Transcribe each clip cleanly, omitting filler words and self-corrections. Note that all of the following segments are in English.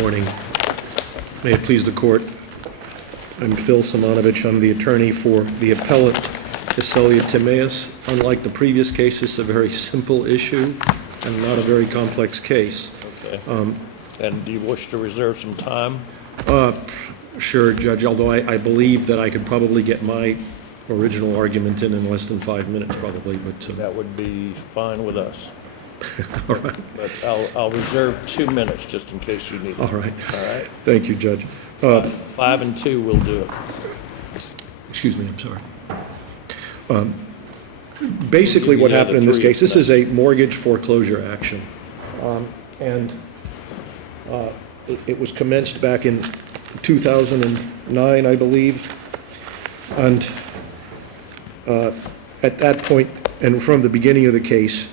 morning. May it please the court. I'm Phil Simonovich. I'm the attorney for the appellate Celia Timaeus. Unlike the previous case, it's a very simple issue and not a very complex case. Okay. And do you wish to reserve some time? Sure, Judge, although I believe that I could probably get my original argument in less than 5 minutes, probably. But That would be fine with us. all right. But I'll reserve 2 minutes just in case you need it. All right. All right. Thank you, Judge. 5 and 2 will do it. Excuse me, I'm sorry. Basically, what happened in this case, this is a mortgage foreclosure action. And it was commenced back in 2009, I believe. And at that point, and from the beginning of the case,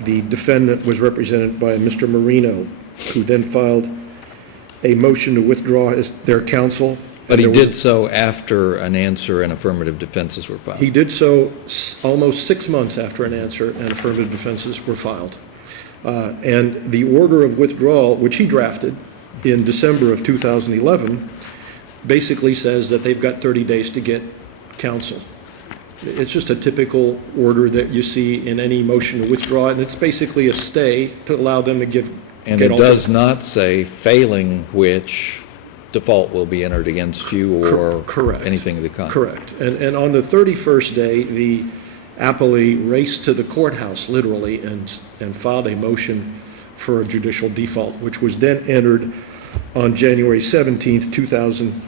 the defendant was represented by Mr. Marino, who then filed a motion to withdraw their counsel. But he did so after an answer and affirmative defenses were filed. He did so almost 6 months after an answer and affirmative defenses were filed. And the order of withdrawal, which he drafted in December of 2011, basically says that they've got 30 days to get counsel. It's just a typical order that you see in any motion to withdraw, and it's basically a stay to allow them to get it does not say failing which default will be entered against you or correct. Anything of the kind. Correct. And on the 31st day, the appellee raced to the courthouse, literally, and filed a motion for a judicial default, which was then entered on January 17th, 2000.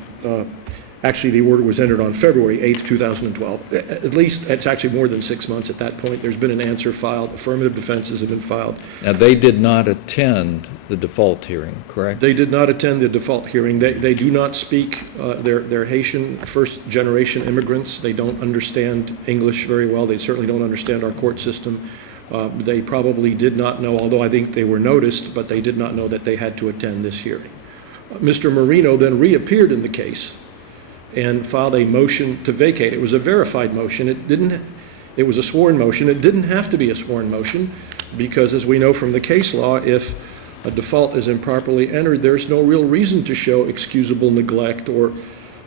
Actually, the order was entered on February 8th, 2012. At least, it's actually more than 6 months at that point. There's been an answer filed. Affirmative defenses have been filed. Now, they did not attend the default hearing, correct? They did not attend the default hearing. They do not speak. They're Haitian first-generation immigrants. They don't understand English very well. They certainly don't understand our court system. They probably did not know, although I think they were noticed, but they did not know that they had to attend this hearing. Mr. Marino then reappeared in the case and filed a motion to vacate. It was a verified motion. It was a sworn motion. It didn't have to be a sworn motion because, as we know from the case law, if a default is improperly entered, there's no real reason to show excusable neglect or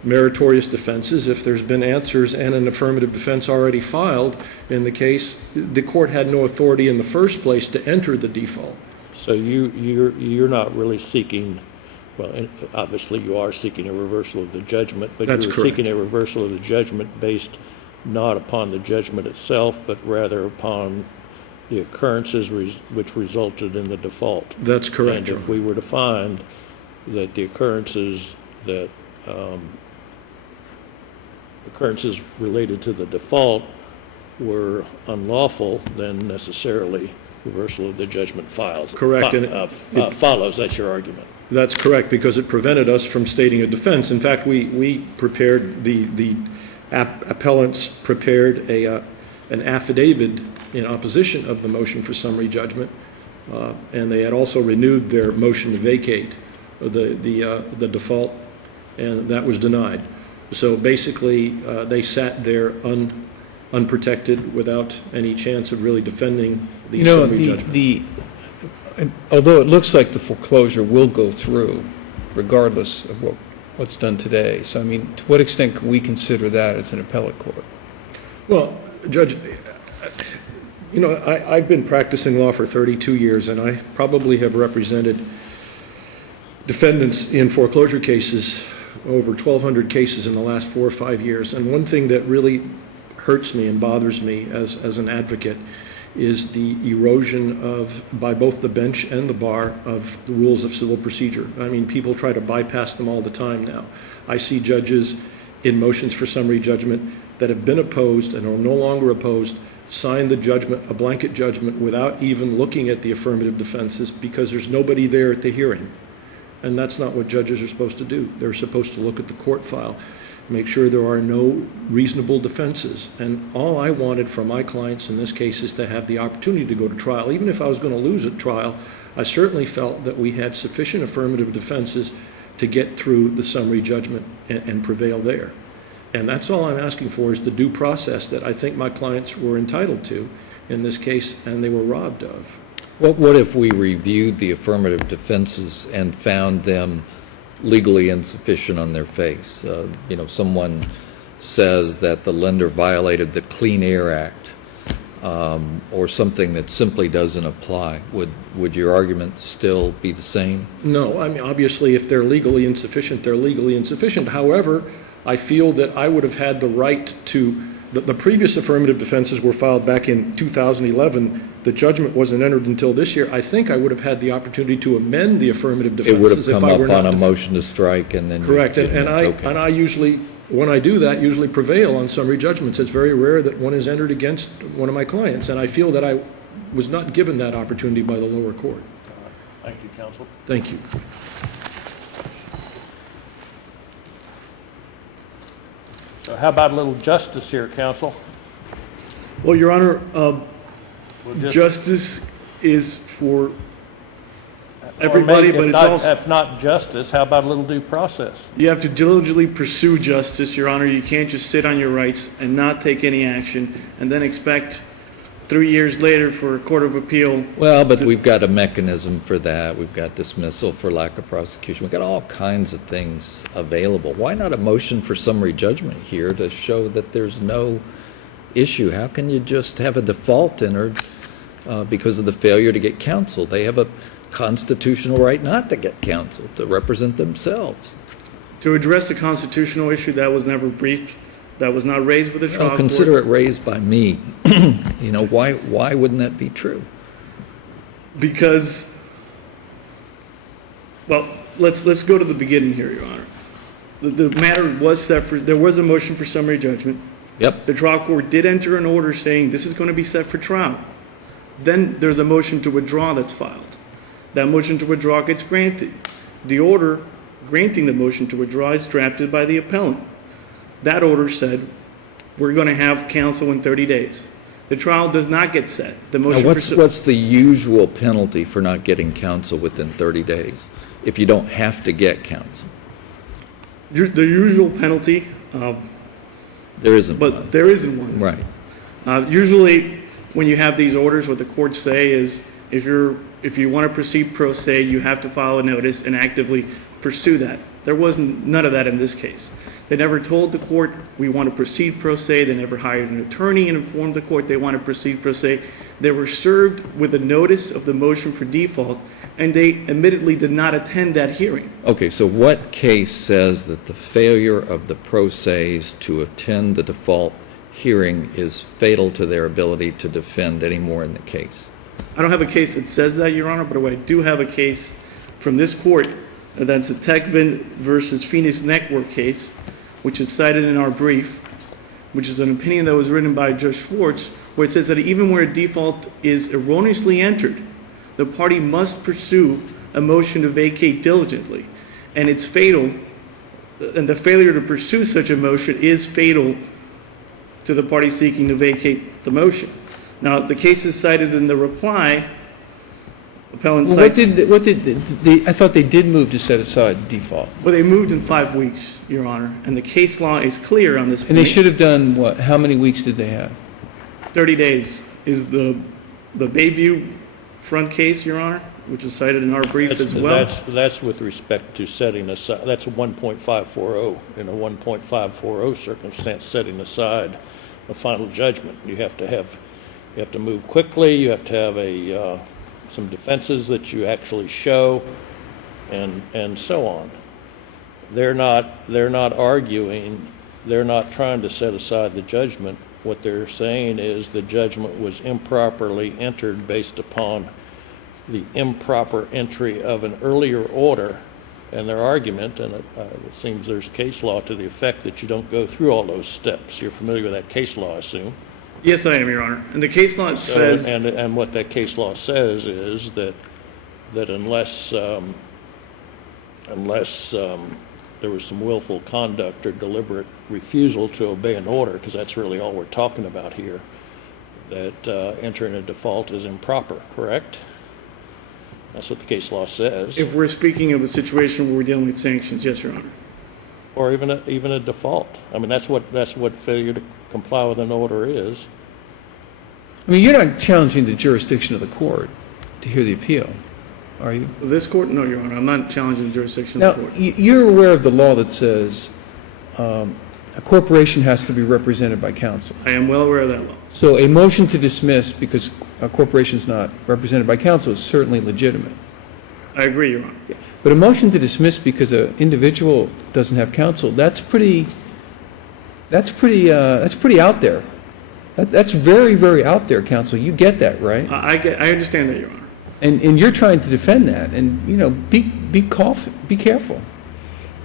meritorious defenses. If there's been answers and an affirmative defense already filed in the case, the court had no authority in the first place to enter the default. So you're not really seeking, well, obviously you are seeking a reversal of the judgment, but That's you're correct. seeking a reversal of the judgment based not upon the judgment itself, but rather upon the occurrences which resulted in the default. That's correct. And if we were to find that the occurrences related to the default were unlawful, then necessarily reversal of the judgment follows. Correct. Follows. That's your argument. That's correct, because it prevented us from stating a defense. In fact, we prepared, the appellants prepared an affidavit in opposition of the motion for summary judgment, and they had also renewed their motion to vacate the default, and that was denied. So basically, they sat there unprotected without any chance of really defending the summary judgment. Although it looks like the foreclosure will go through, regardless of what's done today. So, I mean, to what extent can we consider that as an appellate court? Well, Judge, you know, I've been practicing law for 32 years, and I probably have represented defendants in foreclosure cases, over 1,200 cases in the last 4 or 5 years. And one thing that really hurts me and bothers me as an advocate is the erosion by both the bench and the bar of the rules of civil procedure. I mean, people try to bypass them all the time now. I see judges in motions for summary judgment that have been opposed and are no longer opposed sign the judgment, a blanket judgment, without even looking at the affirmative defenses because there's nobody there at the hearing. And that's not what judges are supposed to do. They're supposed to look at the court file, make sure there are no reasonable defenses. And all I wanted from my clients in this case is to have the opportunity to go to trial. Even if I was going to lose at trial, I certainly felt that we had sufficient affirmative defenses to get through the summary judgment and prevail there. And that's all I'm asking for, is the due process that I think my clients were entitled to in this case, and they were robbed of. What if we reviewed the affirmative defenses and found them legally insufficient on their face? Someone says that the lender violated the Clean Air Act, or something that simply doesn't apply. Would your argument still be the same? No, I mean, obviously, if they're legally insufficient, they're legally insufficient. However, I feel that I would have had the right to, the previous affirmative defenses were filed back in 2011. The judgment wasn't entered until this year. I think I would have had the opportunity to amend the affirmative It would have defenses if come I up were not. on a motion to strike, and then. Correct, you- and okay. I usually, when I do that, usually prevail on summary judgments. It's very rare that one is entered against one of my clients, and I feel that I was not given that opportunity by the lower court. Thank you, counsel. Thank you. So how about a little justice here, counsel? Well, Your Honor, We'll just- justice is for or everybody, maybe but if it's not- also, If not justice, how about a little due process? you have to diligently pursue justice, Your Honor. You can't just sit on your rights and not take any action and then expect 3 years later for a court of appeal. Well, but we've got a mechanism for that. We've got dismissal for lack of prosecution. We've got all kinds of things available. Why not a motion for summary judgment here to show that there's no issue? How can you just have a default entered because of the failure to get counsel? They have a constitutional right not to get counsel, to represent themselves. To address a constitutional issue that was never briefed, that was not raised with the trial Well, court. consider it raised by me. Why wouldn't that be true? Because, well, let's go to the beginning here, Your Honor. The matter was set for, there was a motion for summary judgment. Yep. The trial court did enter an order saying this is going to be set for trial. Then there's a motion to withdraw that's filed. That motion to withdraw gets granted. The order granting the motion to withdraw is drafted by the appellant. That order said, we're going to have counsel in 30 days. The trial does not get set. The Now, motion for... what's the usual penalty for not getting counsel within 30 days if you don't have to get counsel? The usual penalty, There isn't one. but there isn't one. Right. Usually, when you have these orders, what the courts say is, if you want to proceed pro se, you have to file a notice and actively pursue that. There was none of that in this case. They never told the court, we want to proceed pro se. They never hired an attorney and informed the court they want to proceed pro se. They were served with a notice of the motion for default, and they admittedly did not attend that hearing. Okay, so what case says that the failure of the pro ses to attend the default hearing is fatal to their ability to defend any more in the case? I don't have a case that says that, Your Honor, but I do have a case from this court, that's a Techvin versus Phoenix Network case, which is cited in our brief, which is an opinion that was written by Judge Schwartz, where it says that even where a default is erroneously entered, the party must pursue a motion to vacate diligently. And it's fatal, and the failure to pursue such a motion is fatal to the party seeking to vacate the motion. Now, the cases cited in the reply, appellant Well, cites... I thought they did move to set aside the default. Well, they moved in 5 weeks, Your Honor, and the case law is clear on this point. And they should have done what? How many weeks did they have? 30 days is the Bayview front case, Your Honor, which is cited in our brief as well. That's with respect to setting aside, that's a 1.540, in a 1.540 circumstance, setting aside a final judgment. You have to move quickly, you have to have some defenses that you actually show, and so on. They're not arguing, they're not trying to set aside the judgment. What they're saying is the judgment was improperly entered based upon the improper entry of an earlier order, and their argument, and it seems there's case law to the effect that you don't go through all those steps. You're familiar with that case law, I assume. Yes, I am, Your Honor. And the case law says... And what that case law says is that unless there was some willful conduct or deliberate refusal to obey an order, because that's really all we're talking about here, that entering a default is improper, correct? That's what the case law says. If we're speaking of a situation where we're dealing with sanctions, yes, Your Honor. Or even a default. I mean, that's what failure to comply with an order is. I mean, you're not challenging the jurisdiction of the court. to hear the appeal, are you? This court, no, Your Honor, I'm not challenging the jurisdiction Now, of the court. you're aware of the law that says a corporation has to be represented by counsel. I am well aware of that law. So a motion to dismiss because a corporation's not represented by counsel is certainly legitimate. I agree, Your Honor. But a motion to dismiss because an individual doesn't have counsel, that's pretty out there. That's very, very out there, counsel. You get that, right? I understand that, Your Honor. And you're trying to defend that, and, you know, be careful.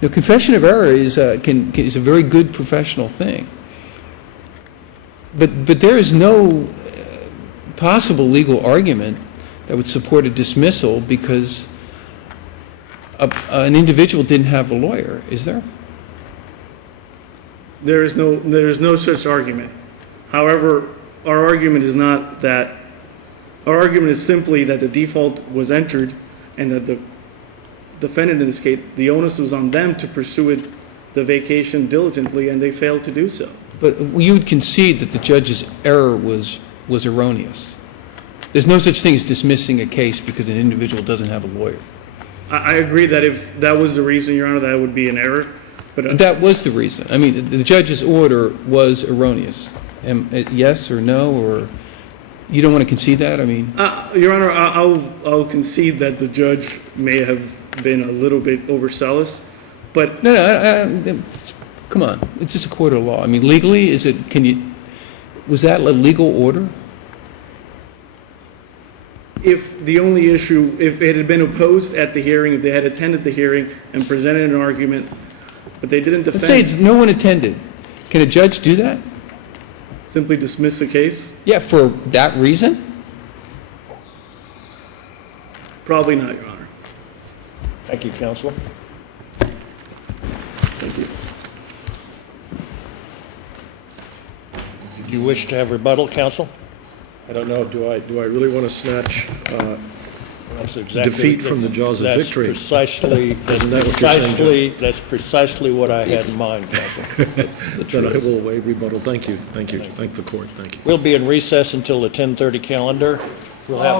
You know, confession of error is a very good professional thing. But there is no possible legal argument that would support a dismissal because an individual didn't have a lawyer, is there? There is no such argument. However, our argument is not that, our argument is simply that the default was entered and that the defendant in this case, the onus was on them to pursue the vacation diligently, and they failed to do so. But you would concede that the judge's error was erroneous. There's no such thing as dismissing a case because an individual doesn't have a lawyer. I agree that if that was the reason, Your Honor, that would be an error. But That was the reason. I mean, the judge's order was erroneous. Yes or no, or you don't want to concede that? I mean, Your Honor, I'll concede that the judge may have been a little bit overzealous, but no, come on. It's just a court of law. I mean, legally, was that a legal order? if the only issue, if it had been opposed at the hearing, if they had attended the hearing and presented an argument, but they didn't Let's say defend, no one attended. Can a judge do that? simply dismiss the case, Yeah, for that reason? probably not, Your Honor. Thank you, counsel. Thank you. Did you wish to have rebuttal, counsel? I don't know, do I really want to snatch That's exactly. defeat from the jaws of victory? That's precisely, Isn't that what you're saying, that's precisely what I had in mind, counsel. Then I will waive rebuttal. Thank you. Thank the court. Thank you. We'll be in recess until the 10:30 calendar. We'll have